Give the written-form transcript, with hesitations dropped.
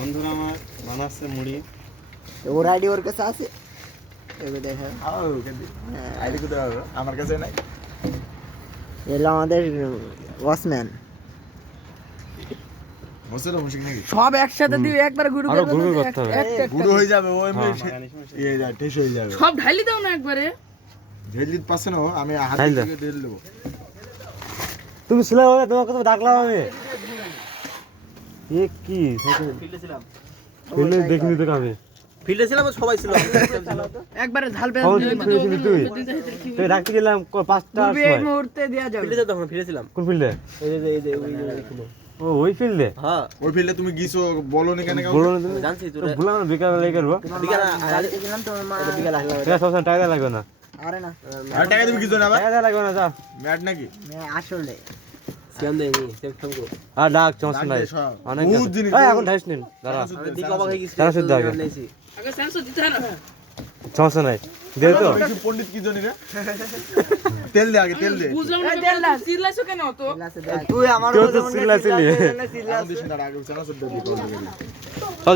বন্ধুরা আমার বানাচ্ছে মুড়ি। ওর আইডি ওর কাছে আছে, এবার দেখা আইডি কোথায় হবে? আমার কাছে নাই। এলো আমাদের ওয়াচম্যান। বসে তো মুশকিল নাকি? সব একসাথে দিয়ে একবার গুরু আরো করবে গুঁড়ো তো করতে হবে। একটা গুঁড়ো হয়ে যাবে ও এমনি হ্যাঁ। ইয়ে যায় টেস্ট হয়ে যাবে। সব ঢালি দাও না একবারে। ঢেল দিতে পারছে না ও, আমি হাত ঢাল দাও। থেকে ঢেল দেবো। তুমি ছিল বলে তোমাকে তো ডাকলাম আমি। এ কি ফিল্ডে ছিলাম। ফেলে দেখিনি তো আমি। ফিল্ডে ছিলাম সবাই ছিল। একবারে ঝাল কখন পেঁয়াজ ফিল্ডে ছিলি তুই? তুই ডাকতে গেলাম 5টার এই সময়। মুহূর্তে দেয়া যাবে। ফিল্ডে তখন ফিল্ডে ছিলাম। কোন ফিল্ডে? এই যে ওই ও ওই ফিল্ডে? হ্যাঁ ওই ফিল্ডে তুমি গিয়েছো বলো নি কেন বলো কাউকে? না তুমি। জানছি তো তোরা বললাম না বিকাল বেলা করবো। বিকাল গাড়িতে গেলাম তোমার মা। বিকাল আসলাম। এটা সবসময় টাকা দেওয়া লাগবে না। আরে না, আর টাকা তুমি কিছু না ভাই? টাকা দেওয়া লাগবে না, যা। ম্যাট নাকি? আসলে সিয়াম দেয়নি সিয়াম সঙ্গ। আর ডাক সমস্যা নাই। ডাক দে, সব। অনেক বহুত আছে। জিনিস। এই এখন ঢাইস নিন, দাঁড়া। আমি দেখে অবাক হয়ে গেছি। তারা শুদ্ধ আগে। নিয়েছি। আগে সেন্সর দিতে হয় না। সমস্যা নাই, দিয়ে তো। তুমি কি পণ্ডিত কি জানি রে? তেল দে আগে, তেল দে। বুঝলাম না তেল না চিল্লাইছো কেন তো? তুই আমার কেউ তো চিল্লাচিল্লি। আমার দিস না, আগে চানা সদ্য দিতে হবে। সব